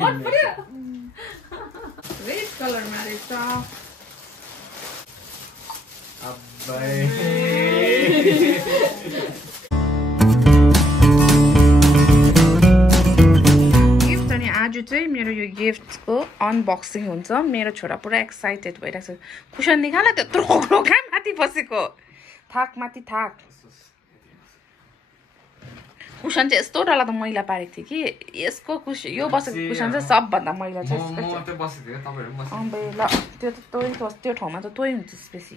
मन पर्यो रेड कलरमा रहेछ गिफ्ट अनि आज चाहिँ मेरो यो गिफ्टको अनबक्सिङ हुन्छ मेरो छोरा पुरा एक्साइटेड भइरहेको छ कुसन निकाल त्यत्रो कहाँ माथि बसेको थाक माथि थाक कुसन चाहिँ यस्तो डरलाग्दो मैला पारेको थियो कि यसको यो बसेको कुसन चाहिँ सबभन्दा मैला छ ल त्यो त त्यो ठाउँमा त तोइ हुन्छ बेसी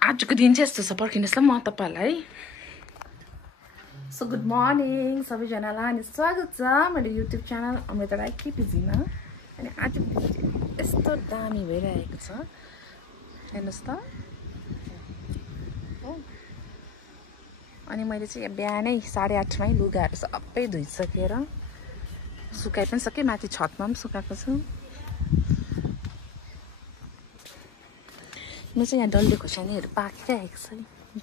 आजको दिन चाहिँ यस्तो छ पर्खिनुहोस् ल म तपाईँहरूलाई सो गुड मर्निङ सबैजनालाई अनि स्वागत छ मेरो युट्युब च्यानल अमृता राई केपिजीमा अनि आजको दिन चाहिँ यस्तो दामी भइरहेको छ हेर्नुहोस् त अनि मैले चाहिँ बिहानै 8:30मै लुगाहरू सबै धोइसकेर सुकाइ पनि सकेँ माथि छतमा पनि सुकाएको छु म चाहिँ यहाँ डल्ले खोर्सानीहरू पाकिरहेको छ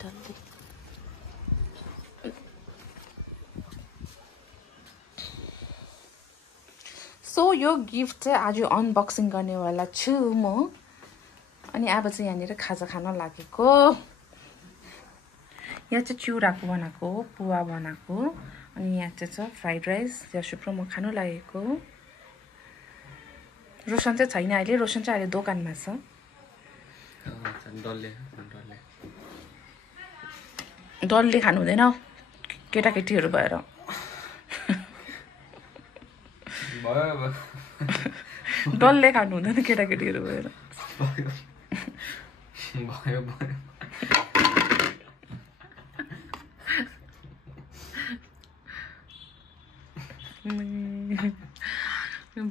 डल्ले सो यो गिफ्ट चाहिँ आज अनबक्सिङ गर्नेवाला छु म अनि अब चाहिँ यहाँनिर खाजा खान लागेको यहाँ चाहिँ चिउराको बनाएको पुवा बनाएको अनि यहाँ चाहिँ छ फ्राइड राइस यशुप र म खानु लागेको रोशन चाहिँ छैन अहिले रोशन चाहिँ अहिले दोकानमा छ डल्ले खानु हुँदैन केटाकेटीहरू भएर डल्ले खानु हुँदैन केटाकेटीहरू भएर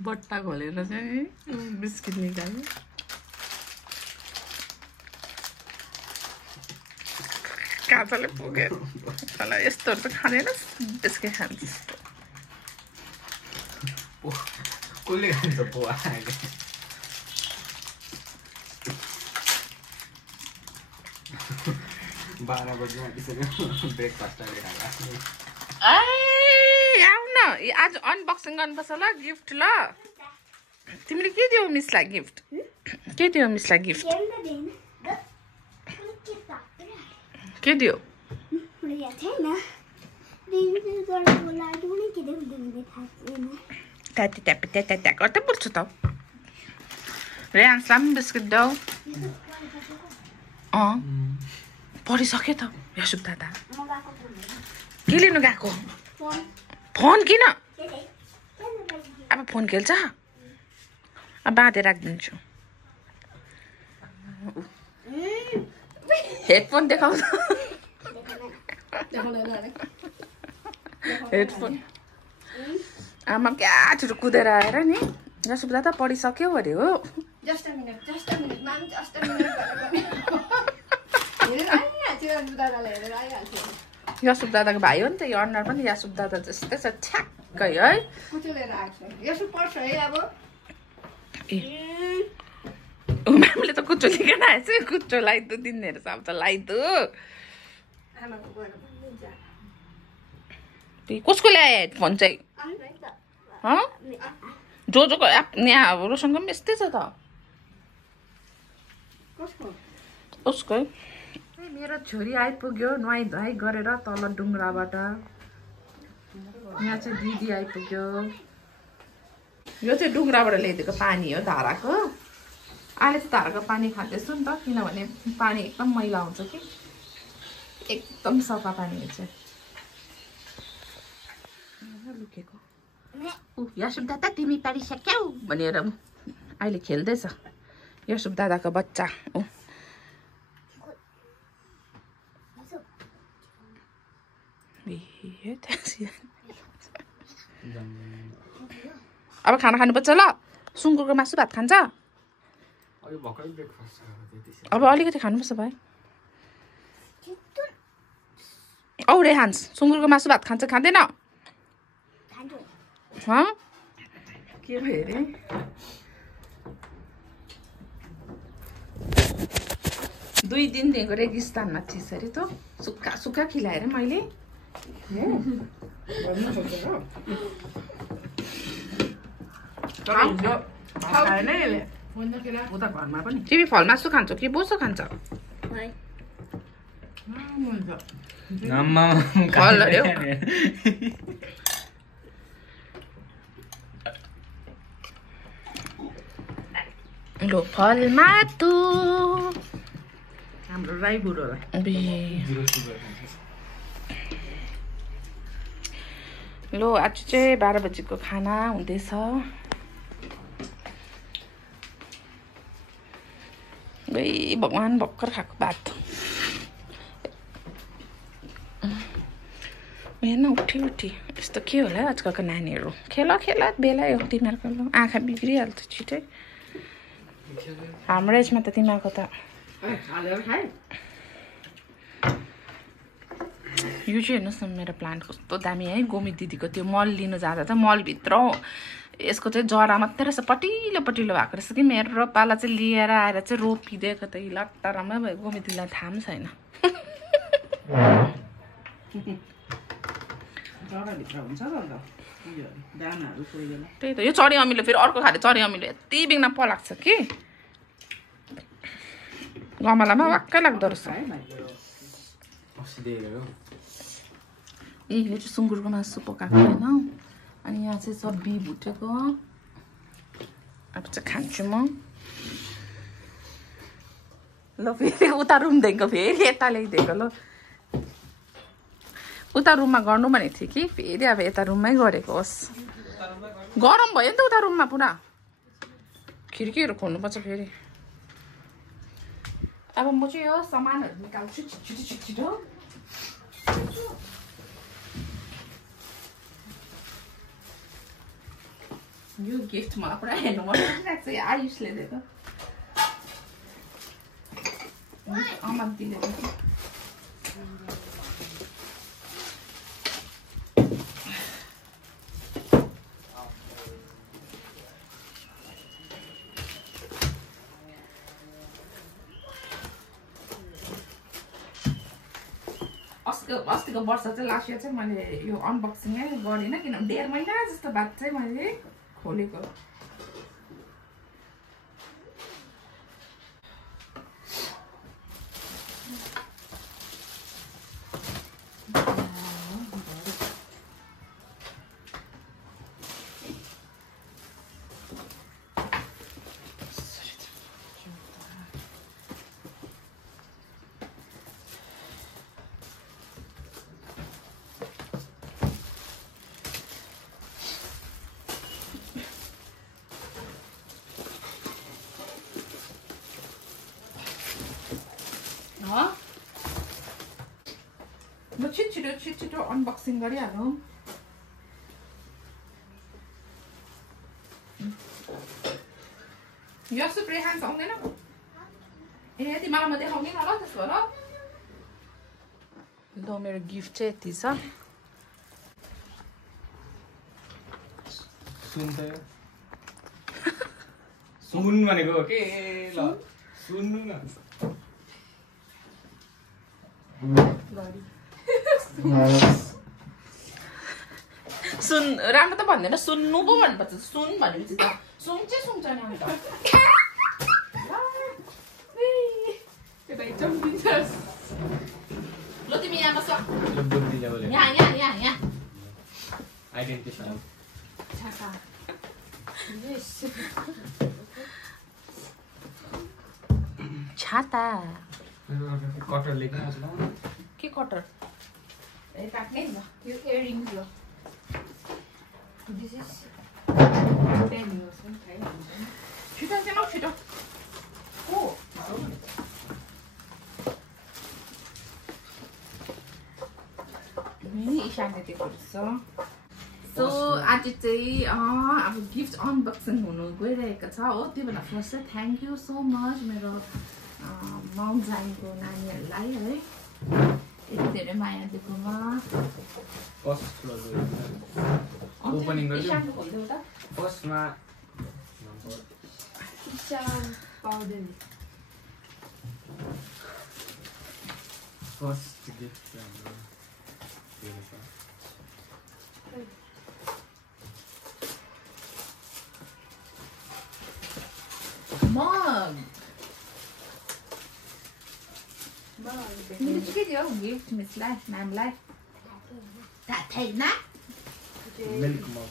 बट्टा घोलेर चाहिँ बिस्किट निकाल्यो काँचाले पुगेर तँलाई यस्तोहरू चाहिँ खाँदैन बिस्किट खान्छ कसले खान्छ पोहा 12 बजी आइसक्यो ब्रेकफास्ट आज अनबक्सिङ गर्नुपर्छ ल गिफ्ट ल तिमीले के दियौ मिसलाई गिफ्ट के दियौ मिसलाई गिफ्ट के दियौ ट्याटी ट्यापी ट्याट्या गर्दै पर्छु त रेहान्सलाई पनि बिस्किट देऊ पढिसक्यो त यशुप दादा के लिनु गएको फोन किन अब फोन खेल्छ अब बाँधेर राखिदिन्छु हेडफोन देखाउँछ हेडफोन आमा क्या छिटो कुदेर आएर नि यशुप दादा पढिसक्यो अरे हो यशुप दादाको भाइ हो नि त यो अनुहार पनि यशुप दादा जस्तै छ ठ्याक्कै है म्यामले त कुचो लिएर आएछ कुचो लगाइदो दिनेहरू अब त लगाइदो कसको ल्याए हेडफोन चाहिँ जोजोको यहाँ रोशनको पनि यस्तै छ त उसकै मेरो छोरी आइपुग्यो नुहाइ धुवाइ गरेर तल डुङ्ग्राबाट यहाँ चाहिँ दिदी आइपुग्यो यो चाहिँ डुङ्ग्राबाट ल्याइदिएको पानी हो धाराको अहिले चाहिँ धाराको पानी खाँदैछु नि त किनभने पानी एकदम मैला हुन्छ कि एकदम सफा पानी हुन्छ लुकेको यशुप दादा तिमी पारिसक्यौ भनेर अहिले खेल्दैछ यशुप दादाको बच्चा अब खाना खानुपर्छ ल सुँगुरको मासु भात खान्छ अब अलिकति खानुपर्छ भाइ औ रेहान्स सुँगुरको मासु भात खान्छ खाँदैन के भयो अरे 2 दिनदेखिको रेगिस्तानमा थिएछ अरे त सुक्खा सुक्खा खिलाएर मैले भन्नु सक्छ र तर हिजो खाएन यसले उता घरमा पनि तिमी फलमासु खान्छौ कि बोसो खान्छ फल अरे लो फलमातु हाम्रो राई बुढोलाई लो आज चाहिँ 12 बजेको खाना हुँदैछ भगवान् भर्खर खाएको भात हेर्न उठी यस्तो के होला आजकलको नानीहरू खेल बेला हो तिमीहरूको आँखा बिग्रिहाल्छ छिटै हाम्रो एजमा त तिमीहरूको त यो चाहिँ हेर्नुहोस् न मेरो प्लान्ट कस्तो दामी है गोमी दिदीको त्यो मल लिनु जाँदा त मलभित्र यसको चाहिँ जरा मात्रै रहेछ पटिलो भएको रहेछ कि मेरो पाला चाहिँ लिएर आएर चाहिँ रोपिदिएको त लट्टरमा भयो गोमी दिदीलाई थाहा पनि छैन त्यही त यो चरी अमिलो फेरि अर्को खाले चरी अमिलो यति बिघ्न पलाएको छ कि गमलामा वाक्कै लाग्दो रहेछ यो चाहिँ सुँगुरको मासु पकाएको होइन अनि यहाँ चाहिँ सब्जी भुटेको अब चाहिँ खान्छु म ल फेरि उता रुमदेखिको फेरि यता ल्याइदिएको ल उता रुममा गर्नु भनेको थिएँ कि फेरि अब यता रुममै गरेको होस् गरम भयो नि त उता रुममा पुरा खिड्कीहरू खोल्नुपर्छ फेरि अब म चाहिँ यो सामानहरू निकाल्छु छिटो यो गिफ्ट मलाई पुरा हेर्नु मन लागिरहेको छ आयुषले दिएको अमन दिएको अस्तिको वर्ष चाहिँ लास्ट इयर चाहिँ मैले यो अनबक्सिङै गरिनँ किनभने 1.5 महिना जस्तो बाद चाहिँ मैले खोलेको ल छिटो अनबक्सिङ गरिहालौँ यो सुप्रे खान्छ आउँदैन ए तिमीलाई म देखाउँदिन ल त्यसो भए ल मेरो गिफ्ट चाहिँ यति छ सुन भनेको के ल सुन्नु न सुन राम्रो त भन्दैन सुन्नु पो भन्नुपर्छ सुन भनेपछि त सुन्छ नि अन्त ल तिमी यहाँ बस यहाँ छाता कटर लेख्न के कटर ए काट्ने ल यो इयरिङ्स ल दिस इज 10 years छिटो ओ मिनी ईशानले दिएको रहेछ सो आज चाहिँ अब गिफ्ट अनबक्सिङ हुनु गइरहेको छ हो त्यो बेला फर्स्ट चाहिँ थ्याङ्क यू सो मच मेरो मम जानेको नानीहरूलाई है यति धेरै माया दिएकोमा ओपनिङ गर्छु फर्स्टमा फर्स्ट गिफ्ट हाम्रो Mug. Mình cái gì đó gift Miss Lai, Nam Lai. Đã thấy nè. Milk mug.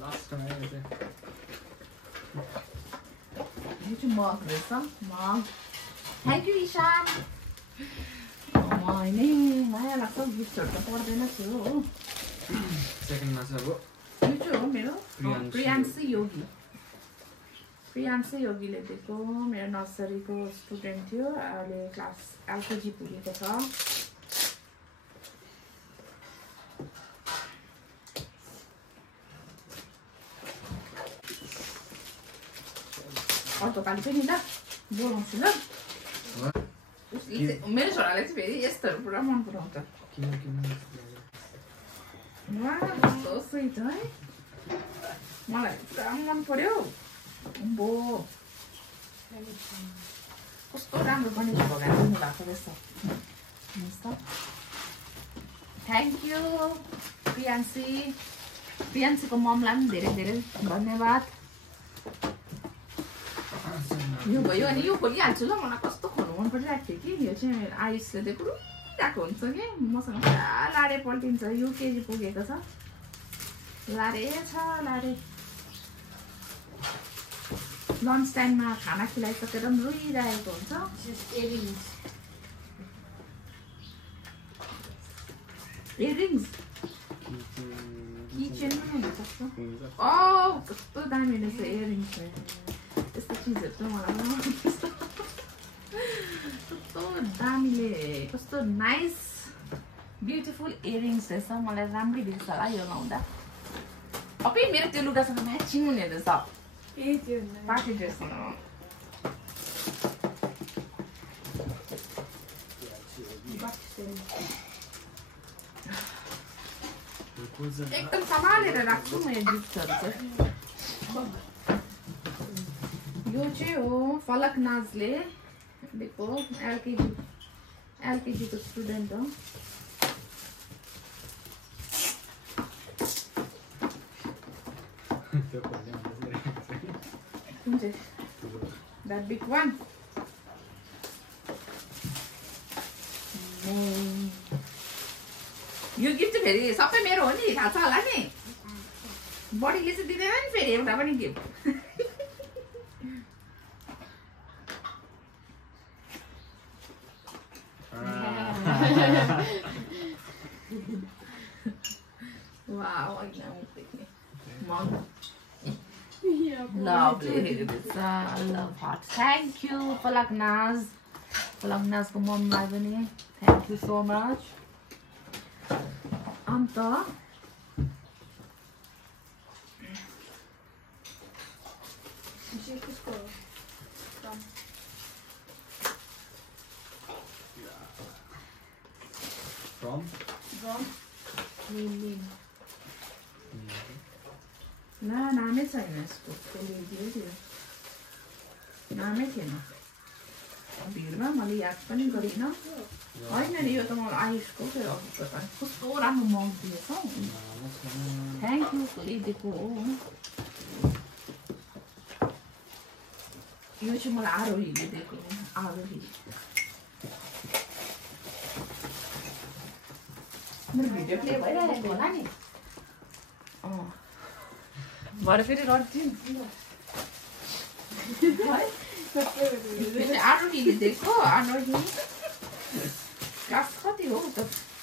Last time I was there. You should mug this, huh? Mug. Thank you, Ishan. मैले माया लाग्छ गिफ्टहरू त पर्दैन थियो Second मा छ अब यो चाहिँ हो मेरो प्रियांशी प्रियांशी योगी प्रियांशी योगीले दिएको मेरो नर्सरीको स्टुडेन्ट थियो अहिले क्लास एलकेजी पुगेको छ अर्को पालि पनि ल बोलाउँछु ल मेरो छोराले चाहिँ फेरि यस्तोहरू पुरा मन पराउँछ कस्तो स्विट है मलाई पुरा मन पर्यो अम्बो कस्तो राम्रो बनेको भगवान दिनु भएको रहेछ हेर्नुहोस् त थ्याङ्क यू प्रियांशीको ममलाई पनि धेरै धेरै धन्यवाद यो भयो अनि यो खोलिहाल्छु ल मलाई कस्तो खोल्नु मन परिरहेको थियो कि यो चाहिँ आयुषले दिएको रुइरहेको हुन्छ कि मसँग पुरा लाडे पल्टिन्छ युकेजी पुगेको छ लाडे लाडे लन्च टाइममा खाना खिलाइसकेर पनि रुइरहेको हुन्छ इयरिङ्स किचनमा हुनसक्छ कस्तो दामी रहेछ इयरिङ्स यस्तो चिजहरू चाहिँ मलाई मनपर्छ कस्तो दामीले कस्तो नाइस ब्युटिफुल इयरिङ्स रहेछ मलाई राम्रै देख्छ होला यो लाउँदा अबै मेरो त्यो लुगासँग म्याचिङ हुने रहेछ पार्टी ड्रेससँग एकदम सम्हालेर राख्छु म यो गिफ्टहरू चाहिँ यो चाहिँ हो फलक नाजले दिएको एलकेजीको स्टुडेन्ट हो कुन चाहिँ द्याट बिग वान यो गिफ्ट चाहिँ फेरि सबै मेरो हो नि थाहा छ होला नि बडीले चाहिँ दिँदैन नि फेरि एउटा पनि gift Wow, I know. Mom. Lovely. I love heart. Thank you, Falaknaz. Falaknaz ko mom lai Thank you so much. Anta. From? ला नामै छैन यसको ल्याइदियो त्यो नामै थिएन भिडमा मैले याद पनि गरिनँ होइन नि यो त मलाई आयुषको फेरि अघिको त कस्तो राम्रो मग दिएछ हौ थ्याङ्क यू ल्याइदिएको हो यो चाहिँ मलाई आरोहीले दिएको आरोही मेरो भिडियो प्ले भइरहेको होला नि भरे फेरि रड्थ्यो आरोहीले दिएको आरोही क्लास कति हो त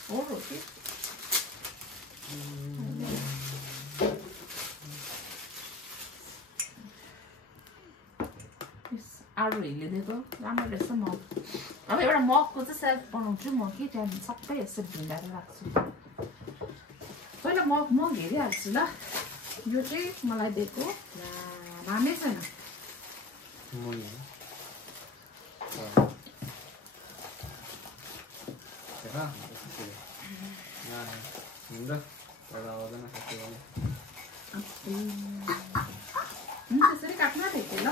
4 हो कि आरोहीले दिएको राम्रो रहेछ मग अब एउटा मगको चाहिँ सेल्फ बनाउँछु म कि त्यहाँदेखि सबै यसरी ढुङ्गाएर राख्छु पहिला मग हेरिहाल्छु ल यो चाहिँ मलाई दिएको नामै छैन त्यसरी काट्न आँटेको ल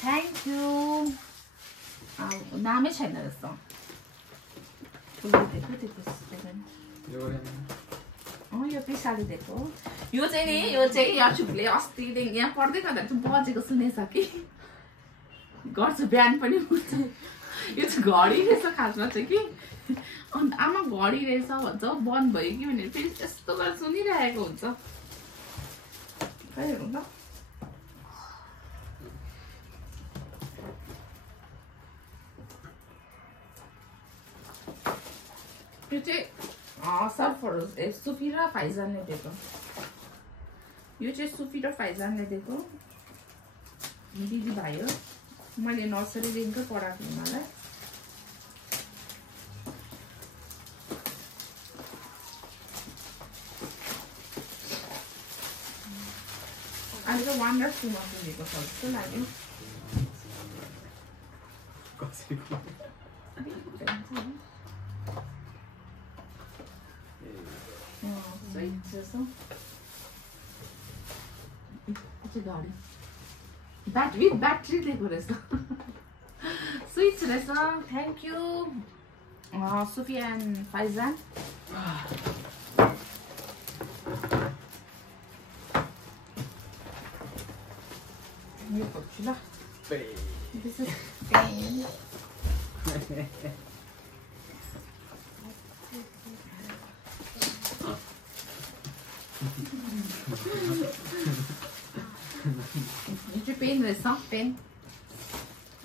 थ्याङ्क यू नामै छैन जस्तो ठुलो दिएको त्यो यो गरेन यो पिसाले दिएको यो चाहिँ नि यो चाहिँ यशुकले अस्तिदेखि यहाँ पढ्दै गर्दा चाहिँ बजेको सुनेछ कि गर्छु बिहान पनि उठ्छ यो चाहिँ घडी रहेछ खासमा चाहिँ कि अन्त आमा घडी रहेछ भन्छ बन्द भयो कि भनेर फेरि यस्तो गरेर सुनिरहेको हुन्छ खै हेरौँ त यो चाहिँ सर्फहरू सुफी र फाइजानले दिएको यो चाहिँ सुफी र फाइजानले दिएको दिदी भाइ हो मैले नर्सरीदेखिकै पढाएको मलाई अहिले त 1 र 2 मा दिएको छ जस्तो लाग्यो गाडी ब्याट्री दिएको रहेछ स्विच रहेछ thank you Sufi and Faizan यो खोज्छु ल This is pain. यो चाहिँ पेन रहेछ पेन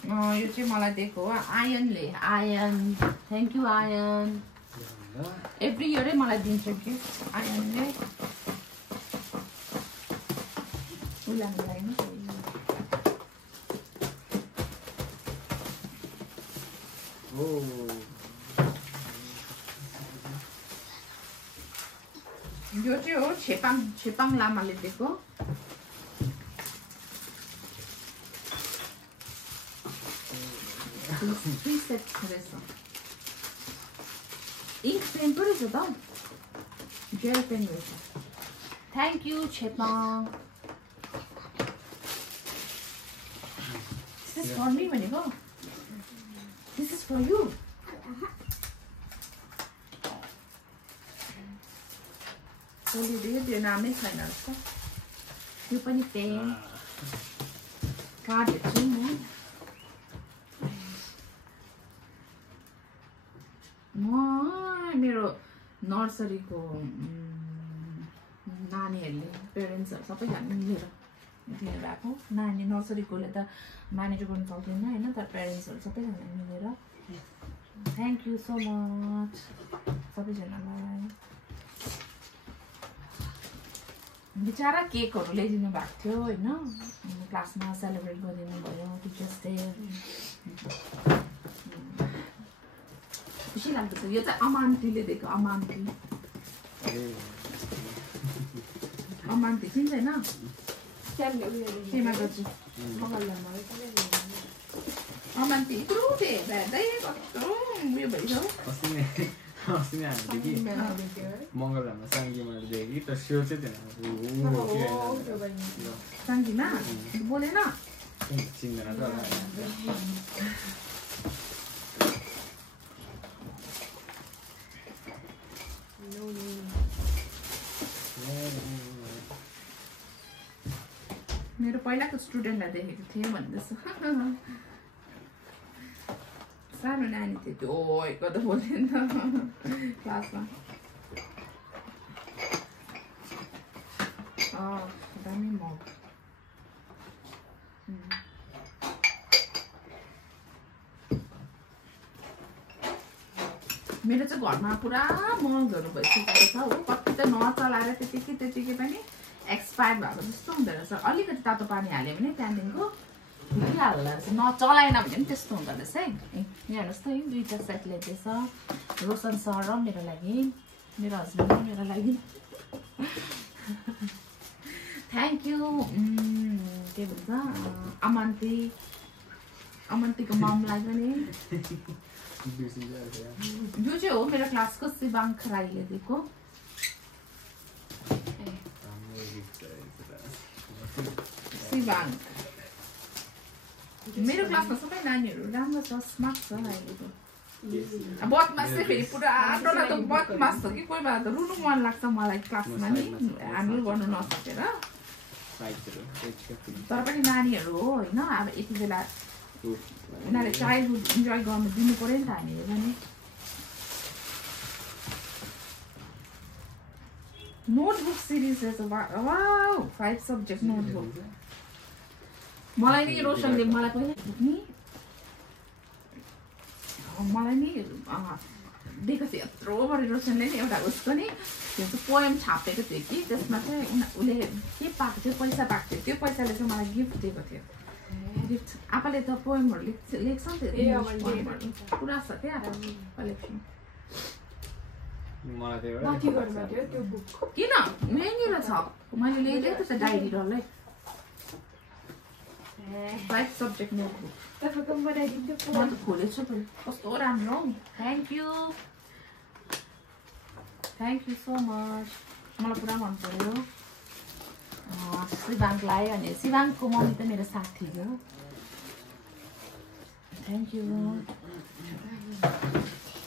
यो चाहिँ मलाई दिएको हो आयनले Ayan thank you Ayan every इयरै मलाई दिन्छ कि आयनले उसलाई यो चाहिँ हो छेपाङ लामाले दिएको थ्री सेट्स रहेछ इङ्क पेन पो रहेछ त जेल पेन रहेछ thank you Chepang this is for me भनेको दिस इज फर यु त्यो नामै छैन रहेछ यो पनि पेन कार्डहरू छु म मेरो नर्सरीको नानीहरूले पेरेन्ट्सहरू सबैजना मिलेर दिनु भएको नानी नर्सरीकोले त म्यानेज गर्नु सक्दैन होइन तर पेरेन्ट्सहरू सबैजना मिलेर थ्याङ्क यू सो मच सबैजनालाई बिचरा केकहरू ल्याइदिनु भएको थियो होइन क्लासमा सेलिब्रेट गरिदिनु भयो टिचर्स डे खुसी लाग्दछ यो चाहिँ अमान्तीले दिएको अमान्ती चिन्छ होइन केमा गर्छु अमान्ती यत्रो हेर्दै कस्तो उयो भइसक्यो अस्ति नै हामीले कि मङ्गलधाममा साङ्गीमा देखेँ कि तर स्योर चाहिँ थिएन साङ्गीमा बोलेन चिन्दैन त मेरो पहिलाको स्टुडेन्टलाई देखेको थिएँ भन्दैछ सानो नानी थियो त्यो कता बोल्दैन क्लासमा दामी मग मेरो चाहिँ घरमा पुरा मगहरू भइसकेको छ हो कति त नचलाएर त्यतिकै पनि एक्सपायर भएको जस्तो हुँदो रहेछ अलिकति तातो पानी हाल्यो भने त्यहाँदेखिको फुटिहाल्दो रहेछ नचलाएन भने पनि त्यस्तो हुँदो रहेछ है यहाँ हेर्नुहोस् त है 2टा सेट ल्याइदिएछ रोशन सर र मेरो लागि मेरो हस्बेन्ड र मेरो लागि थ्याङ्क यू के भन्छ अमन्तीको ममलाई पनि यो चाहिँ हो मेरो क्लासको शिवाङ्क राईले दिएको शिवाङ्क मेरो क्लासमा सबै नानीहरू राम्रो छ स्मार्ट छ अहिलेको बदमास चाहिँ फेरि पुरा डरलाग्दो बदमास छ कि कोही बेला त रुनु मन लाग्छ मलाई क्लासमा नि ह्यान्डल गर्नु नसकेर तर पनि नानीहरू हो होइन अब यति बेला उनीहरूले चाइल्डहुड इन्जोय गर्नु दिनु पर्यो नि त हामीले पनि नोटबुक सिरिज रहेछ 5 सब्जेक्ट नोटबुक मलाई नि रोशनले मलाई पहिला नि मलाई नि दिएको थियो यत्रो बढी रोशनले नि एउटा उसको नि पोएम छापेको थियो कि त्यसमा चाहिँ उसले के पाएको थियो पैसा पाएको थियो त्यो पैसाले चाहिँ मलाई गिफ्ट दिएको थियो गिफ्ट आपाले त पोएमहरू लेख्छ नि त्यो पुरा छ क्या कलेक्सन किन महँगिलो छ मैले ल्याइदिएको त डायरी डल्लै 5 सब्जेक्ट नोटबुक म त खोलेको छु कस्तो राम्रो थ्याङ्क यू सो मच मलाई पुरा मन पर्यो शिवाङ्कलाई अनि शिवाङ्कको मम्मी त मेरो साथी हो थ्याङ्क यू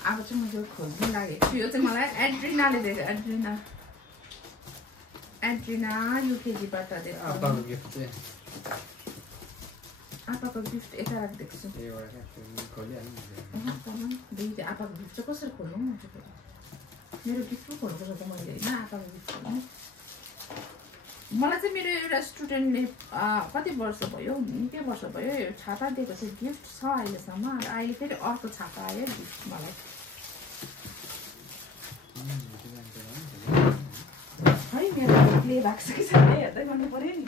अब चाहिँ म यो खोज्नु लागेको छु यो चाहिँ मलाई एड्रिनाले दिएको एड्रिना युकेजीबाट दिएको आपाको गिफ्ट यता राखिदिएको छु आपाको गिफ्ट चाहिँ कसरी खोल्नु मेरो गिफ्ट पो खोल्नुपर्छ त मैले होइन आपाको गिफ्ट खोल्नु मलाई चाहिँ मेरो एउटा स्टुडेन्टले कति वर्ष भयो निकै वर्ष भयो छाता दिएको चाहिँ गिफ्ट छ अहिलेसम्म अहिले फेरि अर्को छाता आयो गिफ्ट मलाई है मेरो प्ले भएको छ कि छैन हेर्दै गर्नु पर्यो नि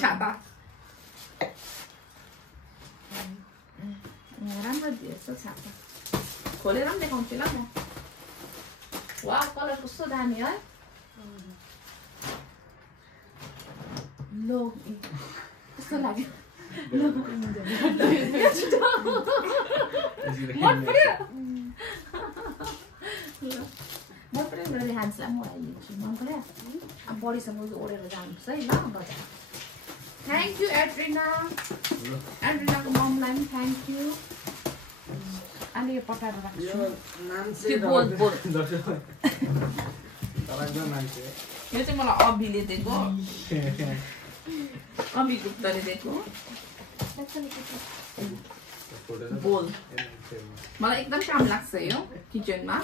छाता राम्रो दिएछ छाता खोलेर पनि देखाउँछु ल म वा कलर कस्तो दामी है लो कस्तो लाग्यो म पनि मेरो ह्यान्ड्सलाई म हालिदिन्छु मन पर्यो अब बडीसँग ओढेर जानुपर्छ है ल बजार थ्याङ्क यू एड्रिनाको ममलाई पनि थ्याङ्क यू अलि यो पकाएर राख्छु यो चाहिँ मलाई अभिले दिएको अभि गुप्तले दिएको बोल मलाई एकदम काम लाग्छ यो किचनमा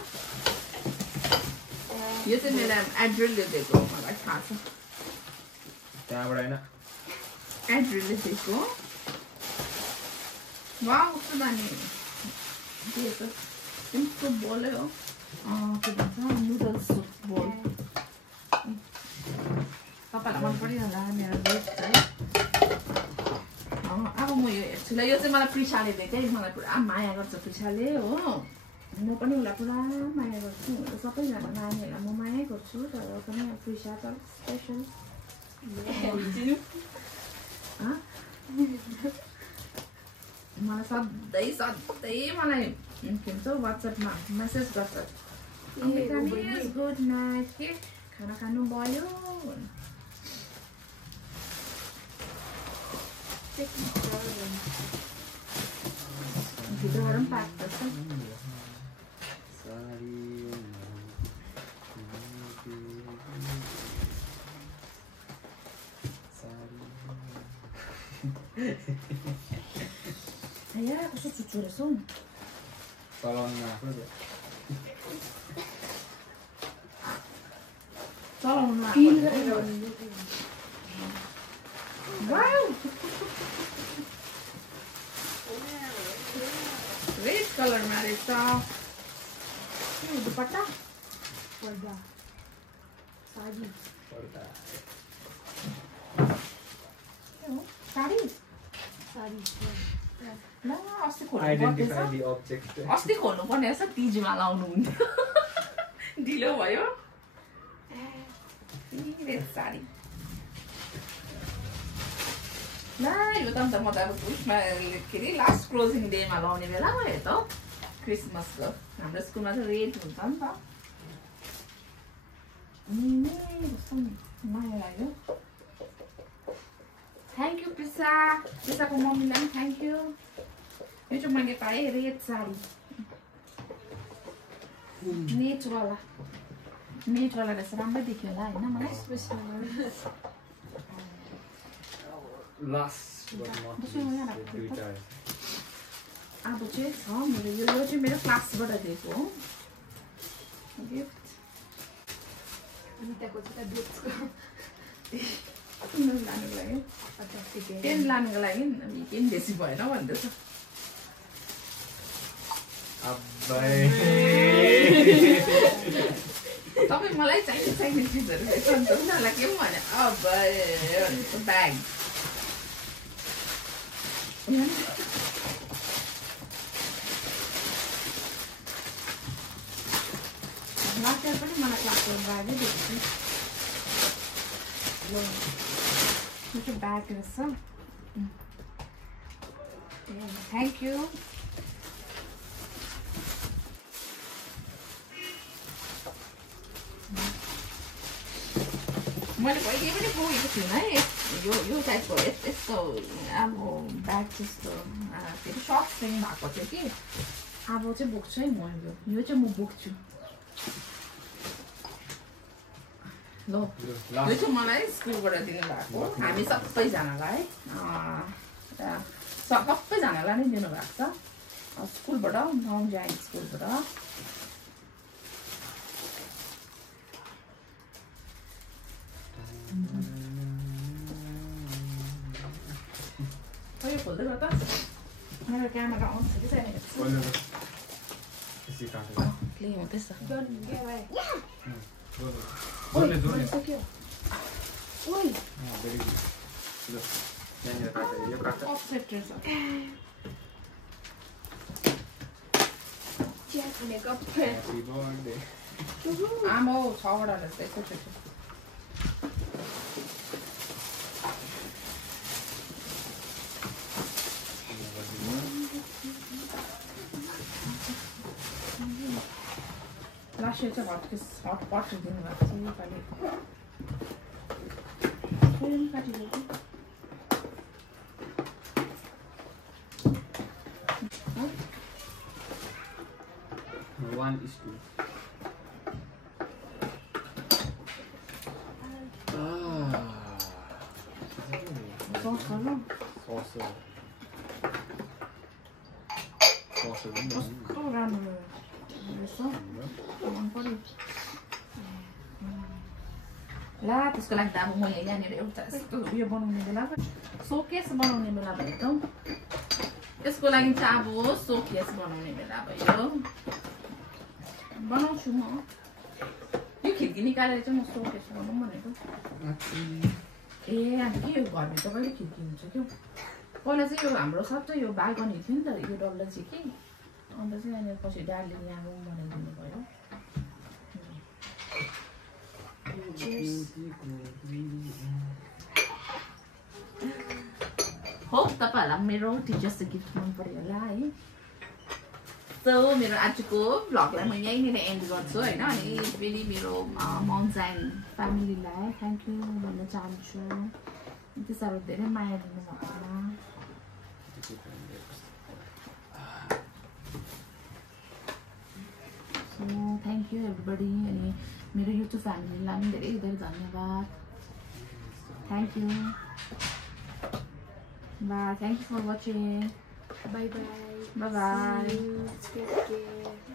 यो चाहिँ मेरो एड्रिलले दिएको मलाई थाहा छ त्यहाँबाट हैन एड्रिलले दिएको वाउ कस्तो दामी दिएछ सिम्पल बोलै हो के भन्छ नुडल्स सुप बोल तपाईँलाई मन पऱ्यो होला मेरो गिफ्ट है अब म यो हेर्छु ल यो चाहिँ मलाई प्रिसाले दिएको मलाई पुरा माया गर्छ प्रिसाले हो म पनि उसलाई पुरा माया गर्छु सबैजना नानीहरूलाई म माया गर्छु तर पनि प्रिसा त स्पेसल मलाई सधैँ मलाई के भन्छ वाट्सएपमा मेसेज गर्छ गुड नाइट के खाना खानु भयो भित्रबाट पनि प्याक गर्छ यार कस्तो चुच्चो रहेछ हौ चलाउनु रेड कलरमा रहेछ दुपट्टा पर्दा साडी साडी साडी ल अस्ति खोल्नु पर्ने रहेछ तिजमा लाउनु हुन्थ्यो ढिलो भयो साडी ल यो त म त अब उसमा के अरे लास्ट क्लोजिङ डेमा लाउने बेला भयो त क्रिसमसको हाम्रो स्कुलमा चाहिँ रेड हुन्छ नि त कस्तो माया लाग्यो लिसाको मम्मीलाई पनि थ्याङ्क यू। यो चाहिँ मैले पाएँ रेड साडी नेटवाला रहेछ, राम्रै देखियो होला होइन मलाई। अब चाहिँ छ मेरो यो चाहिँ मेरो क्लासबाट दिएको हो गिफ्ट। लानुको लागि पेन लानुको लागि केही बेसी भएन भन्दैछ। तपाईँ मलाई चाहिने चिजहरू हेर्नुहुन्छ उनीहरूलाई के पनि भने अब ब्याग लास्ट इयर पनि मलाई क्लासको ब्यागै दिएको थियो। यो चाहिँ ब्याग रहेछ। Thank you. मैले कहिले पनि बोकेको थिइनँ है यो टाइपको यस्तो अब ब्याग जस्तो फेरि सर्ट चाहिँ भएको थियो कि। अब चाहिँ बोक्छु है म यो चाहिँ म बोक्छु। ल यो चाहिँ मलाई स्कुलबाट दिनुभएको हामी सबैजनालाई सबैजनालाई नै दिनुभएको छ स्कुलबाट माउन्ट जायन्ट स्कुलबाट। यो खोल्दै गर्दा मेरो क्यामेरा आउँछ कि छैन प्ले हुँदैछ। आमा 6वटा रहेछ एकैचोटि। लास्ट इयर चाहिँ हटपट दिनुभएको छ योपालि। ला त्यसको लागि त अब मैले यहाँनिर एउटा यस्तो उयो बनाउने बेला सोकेस बनाउने बेला भयो त। यसको लागि चाहिँ अब सोकेस बनाउने बेला भयो बनाउँछु म। यो खिड्की निकालेर चाहिँ म सोकेस बनाउँ भनेको। ए अन्त के यो घरभित्र कहिले खिड्की हुन्छ क्या। पहिला चाहिँ यो हाम्रो सबै यो बाल्कनी थियो नि त यो डल्लै चाहिँ कि। अन्त चाहिँ यहाँनिर पछि ड्याडले यहाँ रुम बनाइदिनु भयो। होप तपाईँहरूलाई मेरो टिचर्स डे गिफ्ट मन पर्यो होला है। सो मेरो आजको भ्लगलाई म यहीँनिर एन्ड गर्छु होइन। अनि फेरि मेरो माउन्ट जायन्ट फ्यामिलीलाई थ्याङ्क यू भन्न चाहन्छु। यति साह्रो धेरै माया दिनुभएकोमा। So thank you everybody. अनि मेरो युट्युब फ्यामिलीलाई पनि धेरै धेरै धन्यवाद। Thank you. Bye. Thank you for watching. Bye bye. Bye bye. See you. Take care.